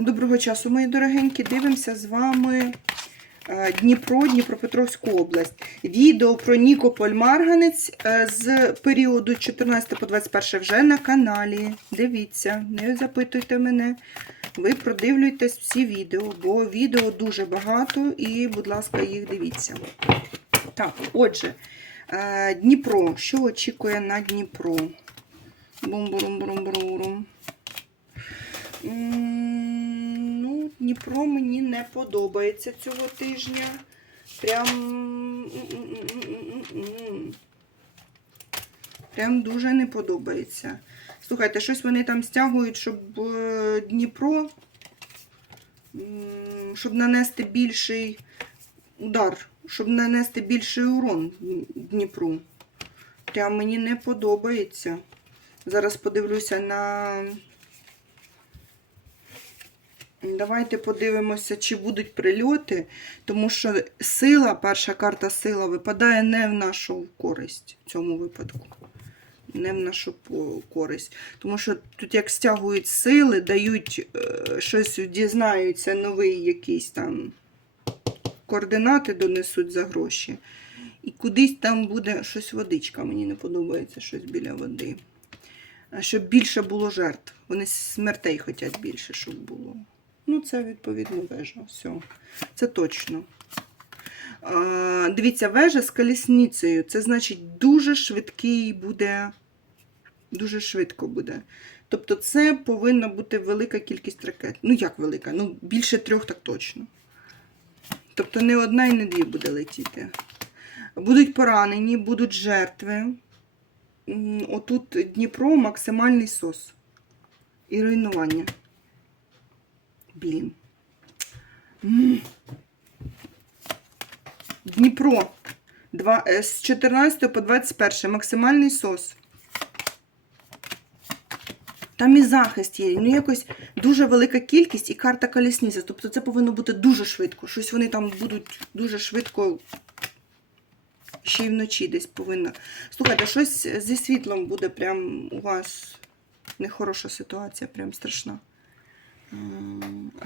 Доброго часу, мої дорогенькі. Дивимося з вами е, Дніпро, Дніпропетровську область. Відео про Нікополь Марганець е, з періоду 14 по 21 вже на каналі. Дивіться, не запитуйте мене. Ви продивлюйтесь всі відео, бо відео дуже багато і, будь ласка, їх дивіться. Так, отже, е, Дніпро. Що очікує на Дніпро? Бум-бурум-бурум-бурум. Дніпро мені не подобається цього тижня. Прям. Прям дуже не подобається. Слухайте, щось вони там стягують, щоб е, Дніпро, щоб нанести більший удар, щоб нанести більший урон Дніпру. Прям мені не подобається. Зараз подивлюся на. Давайте подивимося, чи будуть прильоти, тому що сила, перша карта сила випадає не в нашу користь в цьому випадку. Не в нашу користь. Тому що тут як стягують сили, дають е, щось, дізнаються новий якийсь там координати донесуть за гроші. І кудись там буде щось водичка. Мені не подобається щось біля води. Щоб більше було жертв. Вони смертей хочуть більше, щоб було. Ну, це відповідно вежа. Все. Це точно. Дивіться, вежа з колісницею. Це значить дуже швидкий буде. Дуже швидко буде. Тобто, це повинна бути велика кількість ракет. Ну, як велика? Ну, більше трьох так точно. Тобто не одна і не дві буде летіти. Будуть поранені, будуть жертви. Отут Дніпро максимальний сос. І руйнування. Блін. Дніпро. Два, е, з 14 по 21 максимальний сос. Там і захист є. Ну, якось дуже велика кількість і карта колісниця. Тобто це повинно бути дуже швидко. Щось вони там будуть дуже швидко. Ще й вночі десь повинно. Слухайте, щось зі світлом буде прям у вас нехороша ситуація, прям страшна.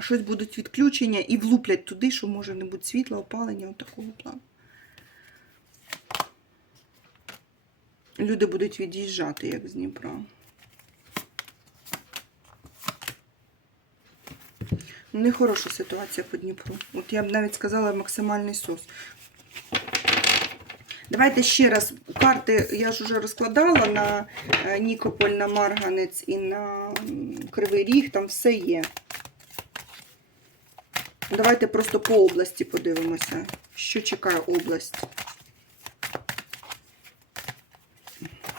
Щось будуть відключення і влуплять туди, що може не бути світла, опалення, от такого плану. Люди будуть від'їжджати, як з Дніпра. Нехороша ситуація по Дніпру. От я б навіть сказала максимальний сос. Давайте ще раз карти я ж вже розкладала на е, Нікополь, на Марганець і на Кривий Ріг, там все є. Давайте просто по області подивимося, що чекає область.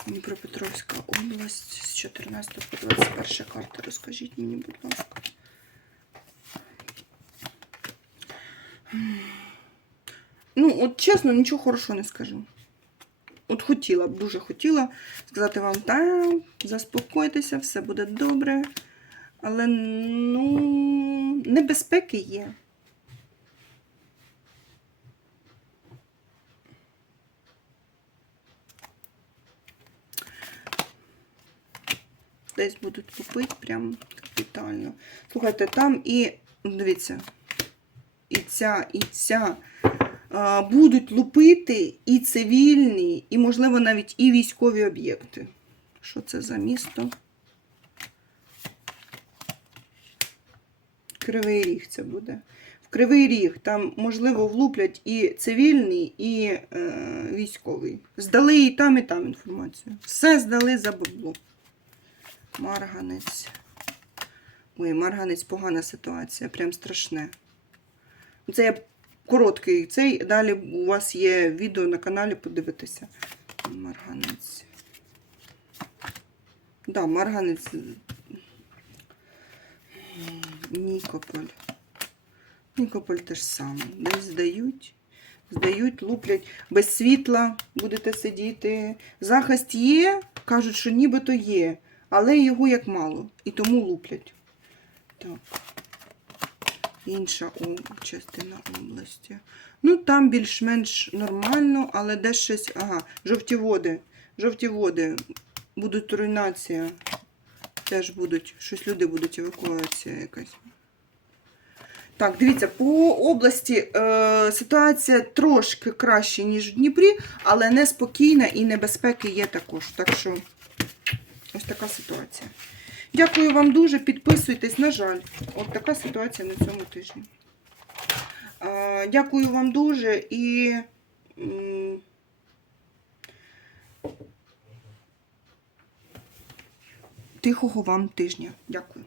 Дніпропетровська область з 14 по 21 карта. Розкажіть мені, будь ласка. Ну, от чесно, нічого хорошого не скажу. От хотіла б, дуже хотіла сказати вам, та заспокойтеся, все буде добре. Але ну, небезпеки є. Десь будуть лупити прям капітально. Слухайте, там і, дивіться, і ця, і ця будуть лупити і цивільні, і, можливо, навіть і військові об'єкти. Що це за місто? Кривий Ріг це буде. В Кривий Ріг там, можливо, влуплять і цивільний, і е, військовий. Здали і там, і там інформацію. Все здали за бабло. Марганець. Ой, Марганець погана ситуація, прям страшне. Це я короткий цей. Далі у вас є відео на каналі, подивитися. Марганець. Да, Марганець. Нікополь. Нікополь теж саме. Десь здають. Здають, луплять. Без світла будете сидіти. Захист є, кажуть, що нібито є, але його як мало. І тому луплять. Так інша частина області. Ну, там більш-менш нормально, але де щось. Ага, жовті води. Жовті води. Будуть руйнація. Теж будуть. Щось люди будуть, евакуація якась. Так, дивіться, по області е, ситуація трошки краще, ніж в Дніпрі, але неспокійна і небезпеки є також. Так що ось така ситуація. Дякую вам дуже. Підписуйтесь, на жаль, от така ситуація на цьому тижні. Дякую вам дуже і. Тихого вам тижня. Дякую.